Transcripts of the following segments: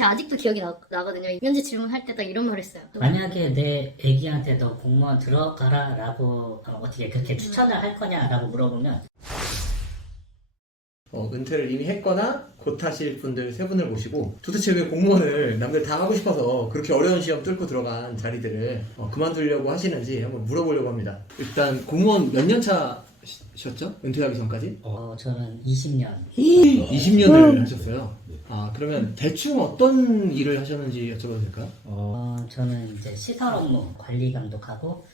제가 아직도 기억이 나거든요. 면접 질문할 때 딱 이런 말 했어요. 만약에 내 애기한테 너 공무원 들어가라 라고 어떻게 그렇게 추천을 할 거냐라고 물어보면 은퇴를 이미 했거나 곧 하실 분들 세 분을 모시고 도대체 왜 공무원을 남들 다 하고 싶어서 그렇게 어려운 시험 뚫고 들어간 자리들을 그만두려고 하시는지 한번 물어보려고 합니다. 일단 공무원 몇 년 차셨죠? 은퇴하기 전까지? 저는 20년 20년을 하셨어요. 그러면 대충 어떤 일을 하셨는지 여쭤봐도 될까요? 저는 이제 시설 업무 관리 감독하고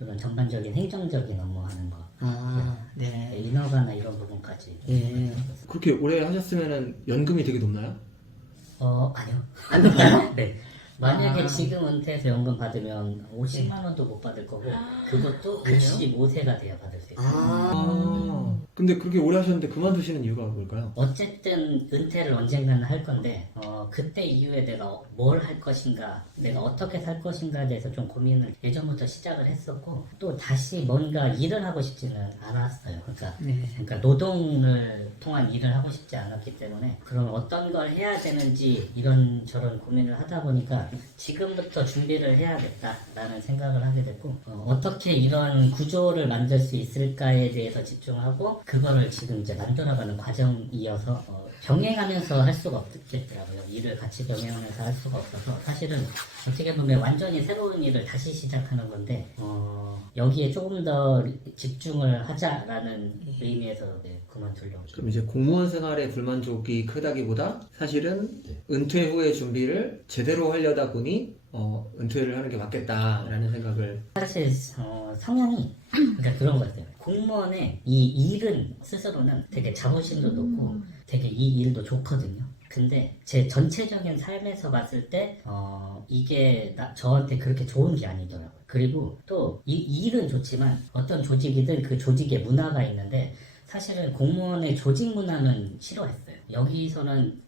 이런 전반적인 행정적인 업무 하는 거 네. 인허가나 이런 부분까지 그렇게 오래 하셨으면 연금이 되게 높나요? 아니요. 안 높아요? 네. 만약에 지금 은퇴해서 연금 받으면 50만 원도 못 받을 거고 그것도 65세가 돼야 받을 수 있어요. 근데 그렇게 오래 하셨는데 그만두시는 이유가 뭘까요? 어쨌든 은퇴를 언젠가는 할 건데 그때 이후에 내가 뭘 할 것인가 내가 어떻게 살 것인가에 대해서 좀 고민을 예전부터 시작을 했었고 또 다시 뭔가 일을 하고 싶지는 않았어요. 그러니까 노동을 통한 일을 하고 싶지 않았기 때문에 그럼 어떤 걸 해야 되는지 이런저런 고민을 하다 보니까 지금부터 준비를 해야겠다라는 생각을 하게 됐고 어떻게 이런 구조를 만들 수 있을까에 대해서 집중하고 그거를 지금 이제 만들어가는 과정이어서 병행하면서 할 수가 없겠더라고요. 일을 같이 병행하면서 할 수가 없어서 사실은 어떻게 보면 완전히 새로운 일을 다시 시작하는 건데 여기에 조금 더 집중을 하자라는 의미에서 그만두려고. 그럼 이제 공무원 생활의 불만족이 크다기보다 사실은 은퇴 후의 준비를 제대로 하려다 보니 은퇴를 하는 게 맞겠다라는 생각을. 사실 성향이 그러니까 그런 것 같아요. 공무원의 이 일은 스스로는 되게 자부심도 높고 되게 이 일도 좋거든요. 근데 제 전체적인 삶에서 봤을 때 이게 저한테 그렇게 좋은 게 아니더라고요. 그리고 또 이 일은 좋지만 어떤 조직이든 그 조직의 문화가 있는데 사실은 공무원의 조직 문화는 싫어했어요. 여기서는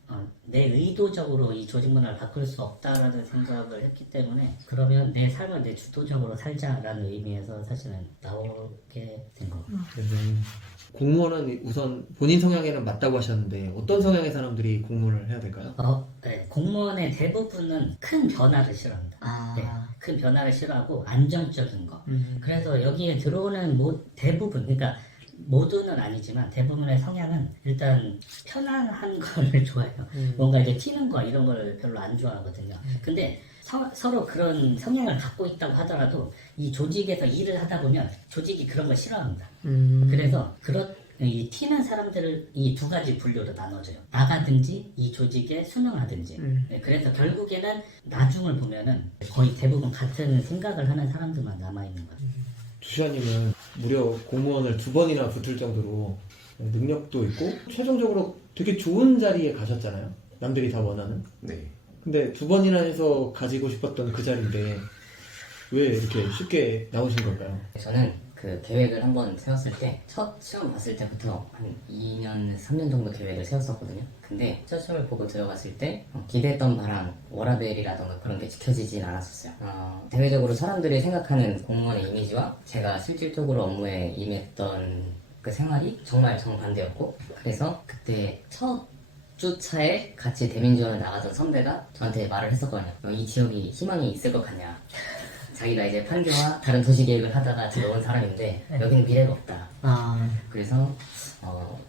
내 의도적으로 이 조직 문화를 바꿀 수 없다라는 생각을 했기 때문에 그러면 내 삶을 내 주도적으로 살자라는 의미에서 사실은 나오게 된 거예요. 공무원은 우선 본인 성향에는 맞다고 하셨는데 어떤 성향의 사람들이 공무원을 해야 될까요? 네, 공무원의 대부분은 큰 변화를 싫어합니다. 네, 큰 변화를 싫어하고 안정적인 거. 그래서 여기에 들어오는 대부분, 그러니까 모두는 아니지만 대부분의 성향은 일단 편안한 거를 좋아해요. 뭔가 이제 튀는 거 이런 걸 별로 안 좋아하거든요. 근데 서로 그런 성향을 갖고 있다고 하더라도 이 조직에서 일을 하다 보면 조직이 그런 걸 싫어합니다. 그래서 이 튀는 사람들을 이 두 가지 분류로 나눠줘요. 나가든지 이 조직에 순응하든지. 네, 그래서 결국에는 나중을 보면은 거의 대부분 같은 생각을 하는 사람들만 남아있는 거예요. 주시아님은 무려 공무원을 2번이나 붙을 정도로 능력도 있고 최종적으로 되게 좋은 자리에 가셨잖아요. 남들이 다 원하는. 네. 근데 2번이나 해서 가지고 싶었던 그 자리인데 왜 이렇게 쉽게 나오신 걸까요? 저는 그 계획을 한번 세웠을 때 첫 시험 봤을 때부터 한 2년, 3년 정도 계획을 세웠었거든요. 근데 첫 시험을 보고 들어갔을 때 기대했던 바랑 워라밸이라던가 그런 게 지켜지진 않았었어요. 대외적으로 사람들이 생각하는 공무원의 이미지와 제가 실질적으로 업무에 임했던 그 생활이 정말 정반대였고 그래서 그때 첫 주차에 같이 대민지원을 나가던 선배가 저한테 말을 했었거든요. 이 지역이 희망이 있을 것 같냐. 자기가 이제 판교와 다른 도시 계획을 하다가 들어온 사람인데 여기는 미래가 없다. 그래서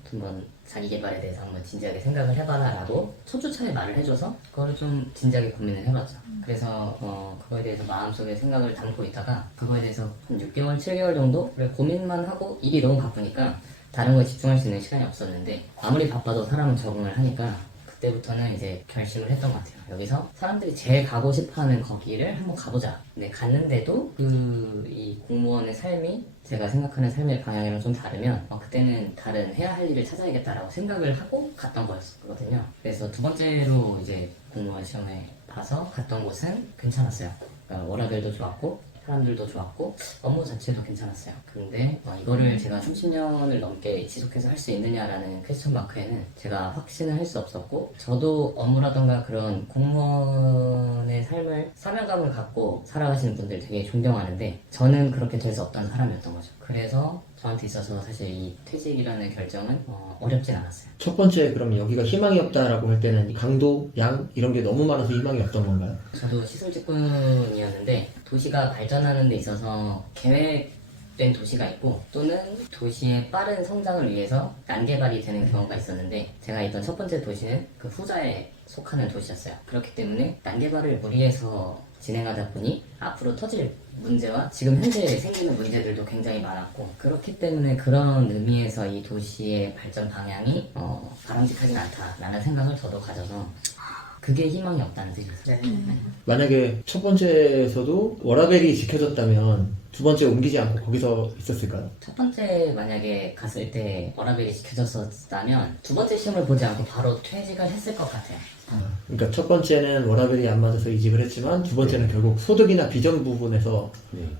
한번 자기 개발에 대해서 한번 진지하게 생각을 해봐라 라고 첫 주차에 말을 해줘서 그걸 좀 진지하게 고민을 해봤죠. 그래서 그거에 대해서 마음속에 생각을 담고 있다가 그거에 대해서 한 6개월, 7개월 정도 고민만 하고 일이 너무 바쁘니까 다른 거에 집중할 수 있는 시간이 없었는데 아무리 바빠도 사람은 적응을 하니까 그때부터는 이제 결심을 했던 것 같아요. 여기서 사람들이 제일 가고 싶어하는 거기를 한번 가보자. 근데 갔는데도 이 공무원의 삶이 제가 생각하는 삶의 방향이랑 좀 다르면 그때는 다른 해야 할 일을 찾아야겠다라고 생각을 하고 갔던 거였거든요. 그래서 두 번째로 이제 공무원 시험에 봐서 갔던 곳은 괜찮았어요. 그러니까 워라밸도 좋았고 사람들도 좋았고 업무 자체도 괜찮았어요. 근데 이거를 제가 30년을 넘게 지속해서 할 수 있느냐라는 퀘스천 마크에는 제가 확신을 할 수 없었고 저도 업무라던가 그런 공무원의 삶을 사명감을 갖고 살아가시는 분들 되게 존경하는데 저는 그렇게 될 수 없다는 사람이었던 거죠. 그래서 저한테 있어서 사실 이 퇴직이라는 결정은 어렵진 않았어요. 첫 번째 그럼 여기가 희망이 없다라고 할 때는 강도, 양 이런 게 너무 많아서 희망이 없던 건가요? 저도 시설직군이었는데 도시가 발전하는 데 있어서 계획된 도시가 있고 또는 도시의 빠른 성장을 위해서 난개발이 되는 경우가 있었는데 제가 있던 첫 번째 도시는 그 후자에 속하는 도시였어요. 그렇기 때문에 난개발을 무리해서 진행하다 보니 앞으로 터질 문제와 지금 현재 생기는 문제들도 굉장히 많았고 그렇기 때문에 그런 의미에서 이 도시의 발전 방향이 바람직하진 않다라는 생각을 저도 가져서 그게 희망이 없다는 뜻이었어요. 만약에 첫 번째에서도 워라밸이 지켜졌다면 두 번째 옮기지 않고 거기서 있었을까요? 첫 번째 만약에 갔을 때 워라밸이 지켜졌었다면 두 번째 시험을 보지 않고 바로 퇴직을 했을 것 같아요. 그러니까 첫 번째는 워라밸이 안 맞아서 이직을 했지만 두 번째는 결국 소득이나 비전 부분에서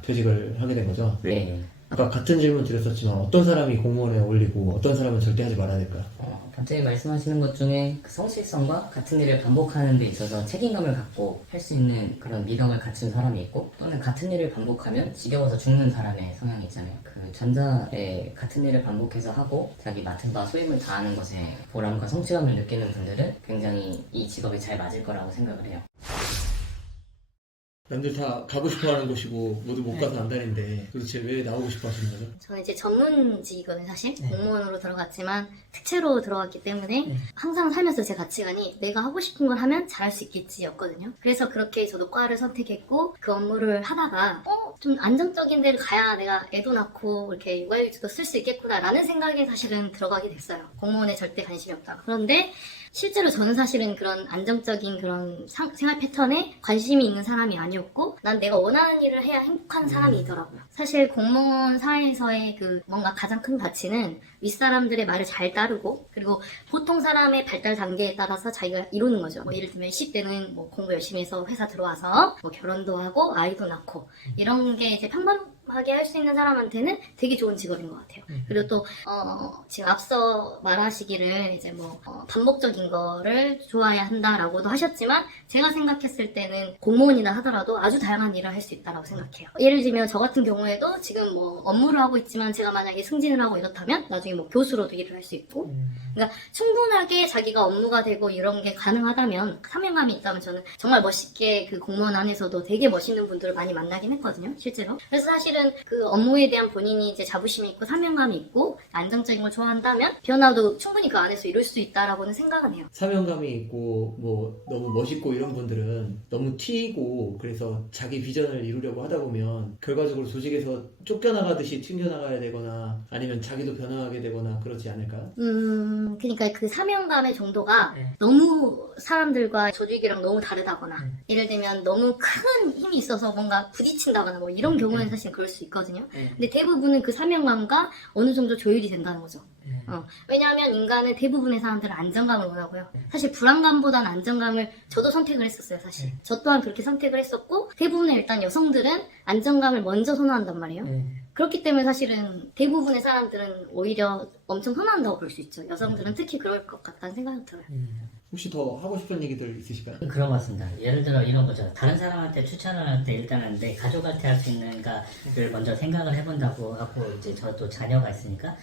퇴직을 하게 된 거죠. 네. 아까 같은 질문 드렸었지만 어떤 사람이 공무원에 어울리고 어떤 사람은 절대 하지 말아야 될까요? 갑자기 말씀하시는 것 중에 그 성실성과 같은 일을 반복하는 데 있어서 책임감을 갖고 할 수 있는 그런 미덕을 갖춘 사람이 있고 또는 같은 일을 반복하면 지겨워서 죽는 사람의 성향이 있잖아요. 그 전자에 같은 일을 반복해서 하고 자기 맡은 바 소임을 다하는 것에 보람과 성취감을 느끼는 분들은 굉장히 이 직업에 잘 맞을 거라고 생각을 해요. 남들 다 가고 싶어하는 곳이고 모두 못 가서 안달인데 도대체 왜 나오고 싶어 하시는 거죠? 저는 이제 전문직이거든요, 사실. 공무원으로 들어갔지만 특채로 들어갔기 때문에 항상 살면서 제 가치관이 내가 하고 싶은 걸 하면 잘할 수 있겠지였거든요. 그래서 그렇게 저도 과를 선택했고 그 업무를 하다가 좀 안정적인 데를 가야 내가 애도 낳고 이렇게 육아휴직도 쓸 수 있겠구나라는 생각에 사실은 들어가게 됐어요. 공무원에 절대 관심이 없다. 그런데 실제로 저는 사실은 그런 안정적인 그런 생활 패턴에 관심이 있는 사람이 아니었고 난 내가 원하는 일을 해야 행복한 사람이더라고요. 사실 공무원 사회에서의 그 뭔가 가장 큰 가치는 윗사람들의 말을 잘 따르고 그리고 보통 사람의 발달 단계에 따라서 자기가 이루는 거죠. 뭐 예를 들면 10대는 뭐 공부 열심히 해서 회사 들어와서 뭐 결혼도 하고 아이도 낳고 이런 게 이제 평범하게 할 수 있는 사람한테는 되게 좋은 직업인 것 같아요. 그리고 또 지금 앞서 말하시기를 이제 뭐 반복적인 거를 좋아해야 한다라고도 하셨지만 제가 생각했을 때는 공무원이라 하더라도 아주 다양한 일을 할 수 있다라고 생각해요. 예를 들면 저 같은 경우에도 지금 뭐 업무를 하고 있지만 제가 만약에 승진을 하고 이렇다면 나중에 뭐 교수로도 일을 할 수 있고 그러니까 충분하게 자기가 업무가 되고 이런 게 가능하다면 사명감이 있다면 저는 정말 멋있게 그 공무원 안에서도 되게 멋있는 분들을 많이 만나긴 했거든요, 실제로. 그래서 사실은 그 업무에 대한 본인이 이제 자부심이 있고 사명감이 있고 안정적인 걸 좋아한다면 변화도 충분히 그 안에서 이룰 수 있다라고는 생각은 해요. 사명감이 있고 뭐 너무 멋있고 이런 분들은 너무 튀고 그래서 자기 비전을 이루려고 하다 보면 결과적으로 조직에서 쫓겨나가듯이 튕겨나가야 되거나 아니면 자기도 변화하게 되거나 그러지 않을까요? 그러니까 그 사명감의 정도가 너무 사람들과 조직이랑 너무 다르다거나 예를 들면 너무 큰 힘이 있어서 뭔가 부딪힌다거나 뭐 이런 경우는 사실 그럴 수 있거든요. 근데 대부분은 그 사명감과 어느 정도 조율이 된다는 거죠. 왜냐하면 인간은 대부분의 사람들은 안정감을 원하고요. 사실 불안감보다는 안정감을 저도 선택을 했었어요, 사실. 저 또한 그렇게 선택을 했었고 대부분의 일단 여성들은 안정감을 먼저 선호한단 말이에요. 그렇기 때문에 사실은 대부분의 사람들은 오히려 엄청 선호한다고 볼 수 있죠. 여성들은 특히 그럴 것 같다는 생각이 들어요. 혹시 더 하고 싶은 얘기들 있으실까요? 그런 것 같습니다. 예를 들어 이런 거죠. 다른 사람한테 추천을 할 때 일단은 내 가족한테 할 수 있는가를 먼저 생각을 해본다고 하고 이제 저도 자녀가 있으니까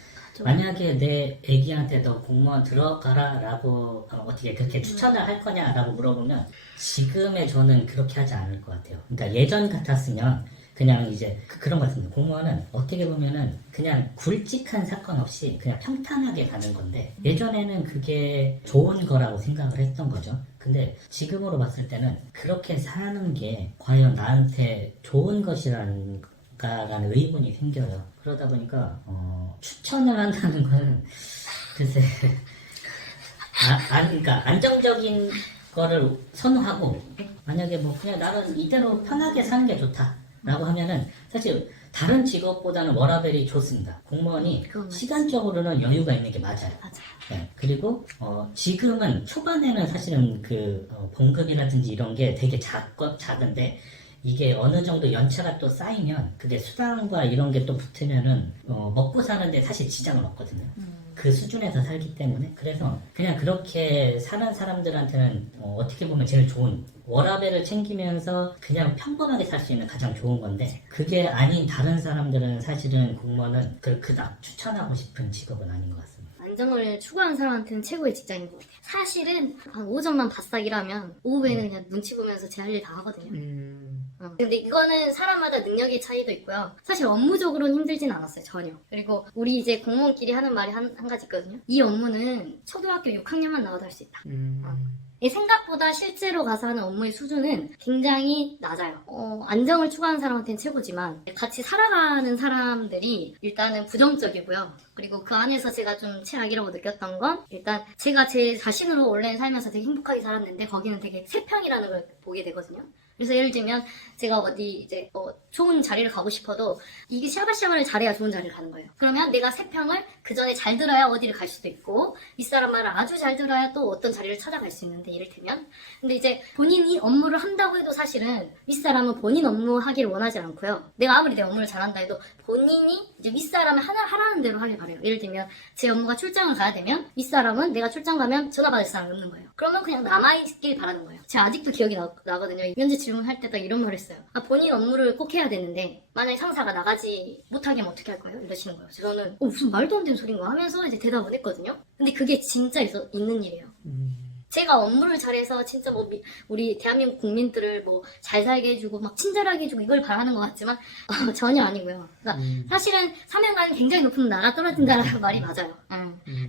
만약에 내 애기한테 너 공무원 들어가라라고 어떻게 그렇게 추천을 할 거냐라고 물어보면 지금의 저는 그렇게 하지 않을 것 같아요. 그러니까 예전 같았으면 그냥 이제 그런 것 같습니다. 공무원은 어떻게 보면은 그냥 굵직한 사건 없이 그냥 평탄하게 가는 건데 예전에는 그게 좋은 거라고 생각을 했던 거죠. 근데 지금으로 봤을 때는 그렇게 사는 게 과연 나한테 좋은 것이라는 의문이 생겨요. 그러다 보니까 추천을 한다는 거는 글쎄 그러니까 안정적인 거를 선호하고 만약에 뭐 그냥 나는 이대로 편하게 사는 게 좋다라고 하면은 사실 다른 직업보다는 워라밸이 좋습니다. 공무원이 시간적으로는 여유가 있는 게 맞아요. 네, 그리고 지금은 초반에는 사실은 그 봉급이라든지 이런 게 되게 작은데 이게 어느 정도 연차가 또 쌓이면 그게 수당과 이런 게 또 붙으면은 먹고 사는데 사실 지장은 없거든요. 그 수준에서 살기 때문에 그래서 그냥 그렇게 사는 사람들한테는 어떻게 보면 제일 좋은 워라밸을 챙기면서 그냥 평범하게 살 수 있는 가장 좋은 건데 그게 아닌 다른 사람들은 사실은 공무원은 그닥 추천하고 싶은 직업은 아닌 것 같습니다. 안정을 추구하는 사람한테는 최고의 직장인 것 같아요. 사실은 한 오전만 바싹 일하면 오후에는 그냥 눈치 보면서 제 할 일 다 하거든요. 근데 이거는 사람마다 능력의 차이도 있고요. 사실 업무적으로는 힘들진 않았어요, 전혀. 그리고 우리 이제 공무원끼리 하는 말이 한 가지 있거든요. 이 업무는 초등학교 6학년만 나와도 할 수 있다. 이 생각보다 실제로 가서 하는 업무의 수준은 굉장히 낮아요. 안정을 추구하는 사람한테는 최고지만 같이 살아가는 사람들이 일단은 부정적이고요. 그리고 그 안에서 제가 좀 최악이라고 느꼈던 건 일단 제가 제 자신으로 원래는 살면서 되게 행복하게 살았는데 거기는 되게 세평이라는 걸 보게 되거든요. 그래서 예를 들면 제가 어디 이제 좋은 자리를 가고 싶어도 이게 샤바샤바를 잘해야 좋은 자리를 가는 거예요. 그러면 내가 세 평을 그 전에 잘 들어야 어디를 갈 수도 있고 윗사람 말을 아주 잘 들어야 또 어떤 자리를 찾아갈 수 있는데 이를테면 근데 이제 본인이 업무를 한다고 해도 사실은 윗사람은 본인 업무 하기를 원하지 않고요. 내가 아무리 내 업무를 잘한다 해도 본인이 이제 윗사람을 하라는 대로 하길 바래요. 예를 들면 제 업무가 출장을 가야 되면 윗사람은 내가 출장 가면 전화 받을 사람이 없는 거예요. 그러면 그냥 남아있길 바라는 거예요. 제가 아직도 기억이 나거든요. 면접 질문할 때 딱 이런 말 했어요. 본인 업무를 꼭 해야 되는데 만약에 상사가 나가지 못하게 하면 어떻게 할 거예요? 이러시는 거예요. 저는 무슨 말도 안 되는 소린가 하면서 이제 대답을 했거든요. 근데 그게 진짜 있는 일이에요. 제가 업무를 잘해서 진짜 우리 대한민국 국민들을 잘 살게 해주고 막 친절하게 해주고 이걸 바라는 것 같지만 전혀 아니고요. 그러니까 사실은 사명감이 굉장히 높으면 나가 떨어진다라는 말이 맞아요.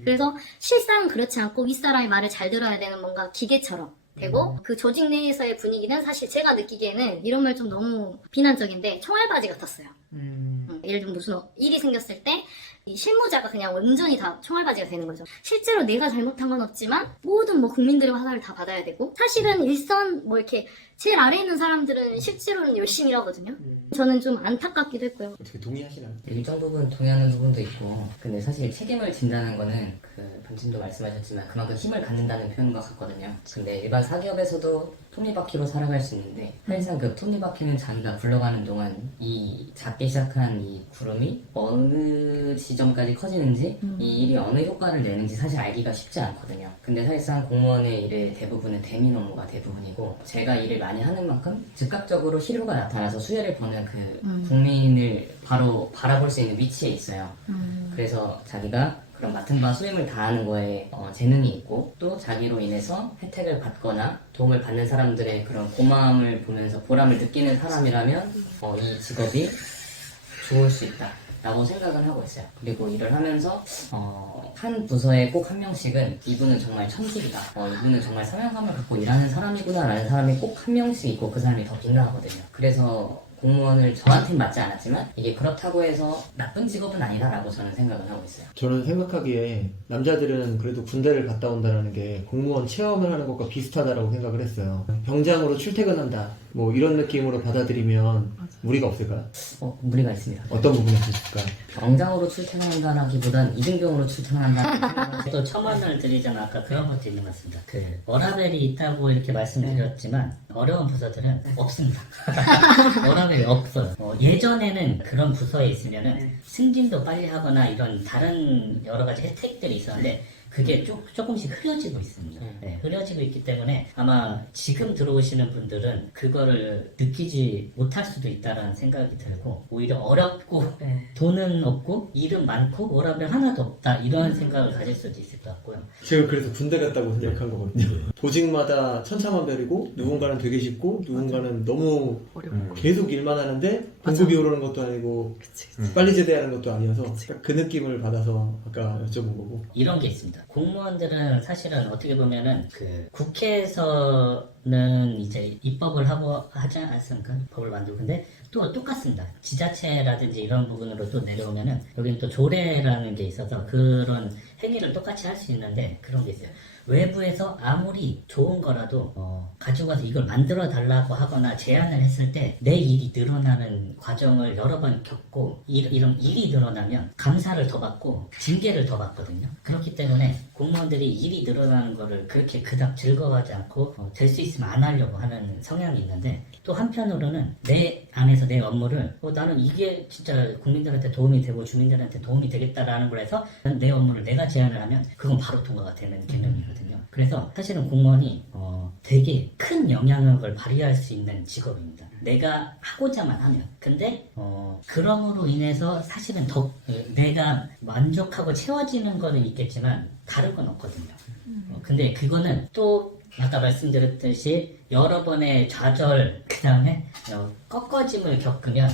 그래서 실상은 그렇지 않고 윗사람의 말을 잘 들어야 되는 뭔가 기계처럼 되고 그 조직 내에서의 분위기는 사실 제가 느끼기에는 이런 말 좀 너무 비난적인데 총알바지 같았어요. 예를 들면 무슨 일이 생겼을 때 이 실무자가 그냥 온전히 다 총알바지가 되는 거죠. 실제로 내가 잘못한 건 없지만 모든 국민들의 화살을 다 받아야 되고 사실은 일선 이렇게 제일 아래에 있는 사람들은 실제로는 열심히 일하거든요. 저는 좀 안타깝기도 했고요. 어떻게 동의하시나요? 일정 부분 동의하는 부분도 있고 근데 사실 책임을 진다는 거는 본진도 말씀하셨지만 그만큼 힘을 갖는다는 표현인 것 같거든요. 근데 일반 사기업에서도 톱니바퀴로 살아갈 수 있는데 사실상 그 톱니바퀴는 자기가 굴러가는 동안 이 작게 시작한 이 구름이 어느 지점까지 커지는지 이 일이 어느 효과를 내는지 사실 알기가 쉽지 않거든요. 근데 사실상 공무원의 일의 대부분은 대민 업무가 대부분이고 제가 일을 많이 하는 만큼 즉각적으로 실효가 나타나서 수혜를 보는 그 국민을 바로 바라볼 수 있는 위치에 있어요. 그래서 자기가 그런 맡은 바 수임을 다하는 거에 재능이 있고 또 자기로 인해서 혜택을 받거나 도움을 받는 사람들의 그런 고마움을 보면서 보람을 느끼는 사람이라면 이 직업이 좋을 수 있다 라고 생각을 하고 있어요. 그리고 일을 하면서 한 부서에 꼭 한 명씩은 이분은 정말 천직이다, 이분은 정말 사명감을 갖고 일하는 사람이구나 라는 사람이 꼭 한 명씩 있고 그 사람이 더 빛나거든요. 그래서 공무원을 저한테는 맞지 않았지만 이게 그렇다고 해서 나쁜 직업은 아니다라고 저는 생각을 하고 있어요. 저는 생각하기에 남자들은 그래도 군대를 갔다 온다는 게 공무원 체험을 하는 것과 비슷하다라고 생각을 했어요. 병장으로 출퇴근한다 이런 느낌으로 받아들이면 무리가 없을까요? 무리가 있습니다. 어떤 부분이 있을까요? 병장으로 출퇴근한다라기보단 이등병으로 출퇴근한다. 또 첨언을 드리자면 아까 그런 것도 있는 것 같습니다. 워라밸이 있다고 이렇게 말씀드렸지만 어려운 부서들은 없습니다. 워라밸이 없어요. 예전에는 그런 부서에 있으면은 승진도 빨리 하거나 이런 다른 여러 가지 혜택들이 있었는데 그게 조금씩 흐려지고 있습니다. 네, 흐려지고 있기 때문에 아마 지금 들어오시는 분들은 그거를 느끼지 못할 수도 있다라는 생각이 들고 오히려 어렵고 돈은 없고 일은 많고 워라밸 하나도 없다 이런 생각을 가질 수도 있을 것 같고요. 제가 그래서 군대 갔다고 생각한 거거든요. 조직마다 천차만별이고 누군가는 되게 쉽고 누군가는 너무 계속 일만 하는데 공급이 오르는 것도 아니고 빨리 제대하는 것도 아니어서 그 느낌을 받아서 아까 여쭤본 거고. 이런 게 있습니다. 공무원들은 사실은 어떻게 보면은 국회에서는 이제 입법을 하지 않습니까? 법을 만들고. 근데 또 똑같습니다. 지자체라든지 이런 부분으로 또 내려오면은 여기는 또 조례라는 게 있어서 그런 행위를 똑같이 할 수 있는데 그런 게 있어요. 외부에서 아무리 좋은 거라도 가지고 가서 이걸 만들어 달라고 하거나 제안을 했을 때 내 일이 늘어나는 과정을 여러 번 겪고 이런 일이 늘어나면 감사를 더 받고 징계를 더 받거든요. 그렇기 때문에 공무원들이 일이 늘어나는 거를 그렇게 그닥 즐거워하지 않고 될 수 있으면 안 하려고 하는 성향이 있는데, 또 한편으로는 내 안에서 내 업무를 나는 이게 진짜 국민들한테 도움이 되고 주민들한테 도움이 되겠다라는 걸 해서 내 업무를 내가 제안을 하면 그건 바로 통과가 되는 개념이거든요. 그래서 사실은 공무원이 되게 큰 영향력을 발휘할 수 있는 직업입니다. 내가 하고자만 하면. 근데 그럼으로 인해서 사실은 더 내가 만족하고 채워지는 거는 있겠지만 다른 건 없거든요. 근데 그거는 또 아까 말씀드렸듯이 여러 번의 좌절, 그 다음에 꺾어짐을 겪으면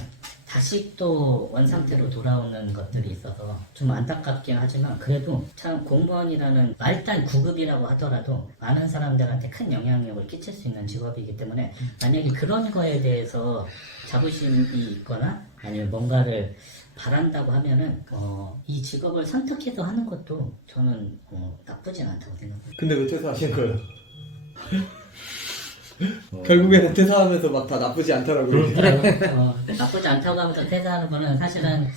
다시 또 원상태로 돌아오는 것들이 있어서 좀 안타깝긴 하지만, 그래도 참 공무원이라는 말단 9급이라고 하더라도 많은 사람들한테 큰 영향력을 끼칠 수 있는 직업이기 때문에, 만약에 그런 거에 대해서 자부심이 있거나 아니면 뭔가를 바란다고 하면은 이 직업을 선택해서 하는 것도 저는 나쁘진 않다고 생각합니다. 근데 왜 퇴사하신 거예요? 결국에는 퇴사하면서 막 다 나쁘지 않더라고요. 나쁘지 않다고 하면서 퇴사하는 거는 사실은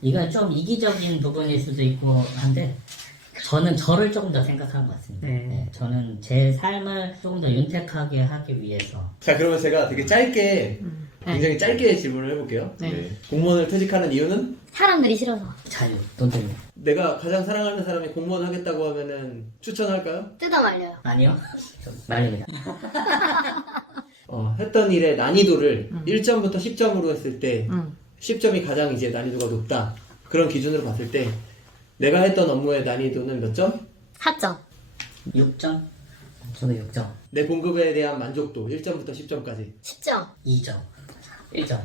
이건 좀 이기적인 부분일 수도 있고 한데, 저는 저를 조금 더 생각하는 것 같습니다. 네, 저는 제 삶을 조금 더 윤택하게 하기 위해서. 자, 그러면 제가 되게 짧게, 굉장히 짧게 질문을 해볼게요. 네. 공무원을 퇴직하는 이유는? 사람들이 싫어서. 자유. 돈 때문에. 내가 가장 사랑하는 사람이 공무원 하겠다고 하면은 추천할까요? 뜯어 말려요. 아니요. 말립니다. 했던 일의 난이도를 1점부터 10점으로 했을 때 10점이 가장 이제 난이도가 높다. 그런 기준으로 봤을 때 내가 했던 업무의 난이도는 몇 점? 4점. 6점? 저도 6점. 내 공급에 대한 만족도 1점부터 10점까지. 10점. 2점. 1점.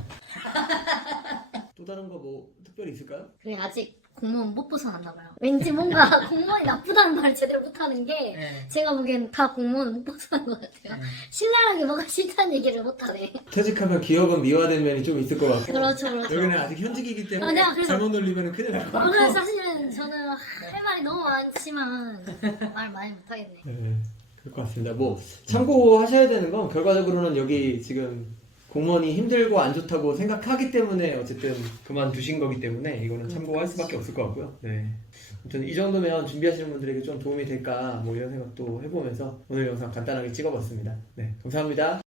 또 다른 거 뭐 특별히 있을까요? 그래, 아직 공무원 못 벗어났나 봐요. 왠지 뭔가 공무원이 나쁘다는 말을 제대로 못하는 게 제가 보기엔 다 공무원은 못 벗어난 것 같아요. 신랄하게 뭐가 싫다는 얘기를 못하네. 퇴직하면 기업은 미화된 면이 좀 있을 것 같고. 그렇죠, 그렇죠. 여기는 아직 현직이기 때문에 아, 내가 그래서- 잘못 놀리면 큰일 날 것 같고. 그래서 사실은 저는 할 말이 너무 많지만 말 많이 못하겠네. 네, 그럴 것 같습니다. 뭐 참고하셔야 되는 건 결과적으로는 여기 지금 공무원이 힘들고 안 좋다고 생각하기 때문에 어쨌든 그만두신 거기 때문에 이거는 참고할 수밖에 없을 것 같고요. 네. 아무튼 이 정도면 준비하시는 분들에게 좀 도움이 될까 뭐 이런 생각도 해보면서 오늘 영상 간단하게 찍어봤습니다. 네, 감사합니다.